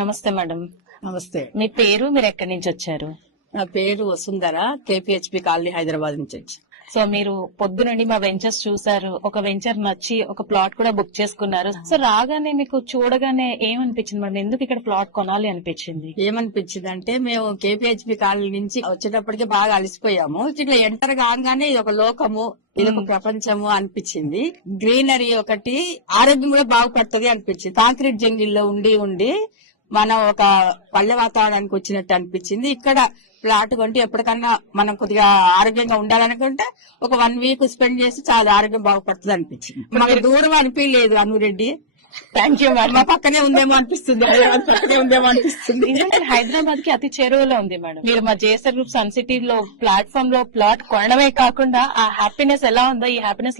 నమస్తే మేడం. నమస్తే. మీ పేరు, మీరు ఎక్కడి నుంచి వచ్చారు? నా పేరు వసుంధర, కేపీహెచ్పీ కాలనీ, హైదరాబాద్ నుంచి వచ్చి. సో మీరు పొద్దునండి మా వెంచర్స్ చూసారు, ఒక వెంచర్ నచ్చి ఒక ప్లాట్ కూడా బుక్ చేసుకున్నారు. సో రాగానే మీకు చూడగానే ఏమనిపించింది మేడం? ఎందుకు ఇక్కడ ప్లాట్ కొనాలి అనిపించింది? ఏమనిపించింది అంటే, మేము కేపీహెచ్పీ కాలనీ నుంచి వచ్చేటప్పటికి బాగా అలసిపోయాము. ఇట్లా ఎంటర్ కాగానే ఇది ఒక లోకము, ఇది ఒక ప్రపంచము అనిపించింది. గ్రీనరీ ఒకటి, ఆరోగ్యం కూడా బాగుపడుతుంది అనిపించింది. కాంక్రీట్ జంగిల్లో ఉండి మనం ఒక పల్లె వాతావరణానికి వచ్చినట్టు అనిపించింది. ఇక్కడ ఫ్లాట్ కొంటే ఎప్పటికన్నా మనం కొద్దిగా ఆరోగ్యంగా ఉండాలనుకుంటే ఒక 1 వీక్ స్పెండ్ చేసి చాలా ఆరోగ్యం బాగుపడుతుంది అనిపించింది. మాకు దూరం అనిపించలేదు అనురెడ్డి. Thank you madam. మా పక్కనే ఉందేమో అనిపిస్తుంది. హైదరాబాద్ కి అతి చేరువలో ఉంది మేడం. మీరు మా జేఎస్ఆర్ గ్రూప్ సన్ సిటీ లో ప్లాట్ఫామ్ లో ప్లాట్ కొనడమే కాకుండా ఆ హ్యాపీనెస్ ఎలా ఉందో, ఈ హ్యాపీనెస్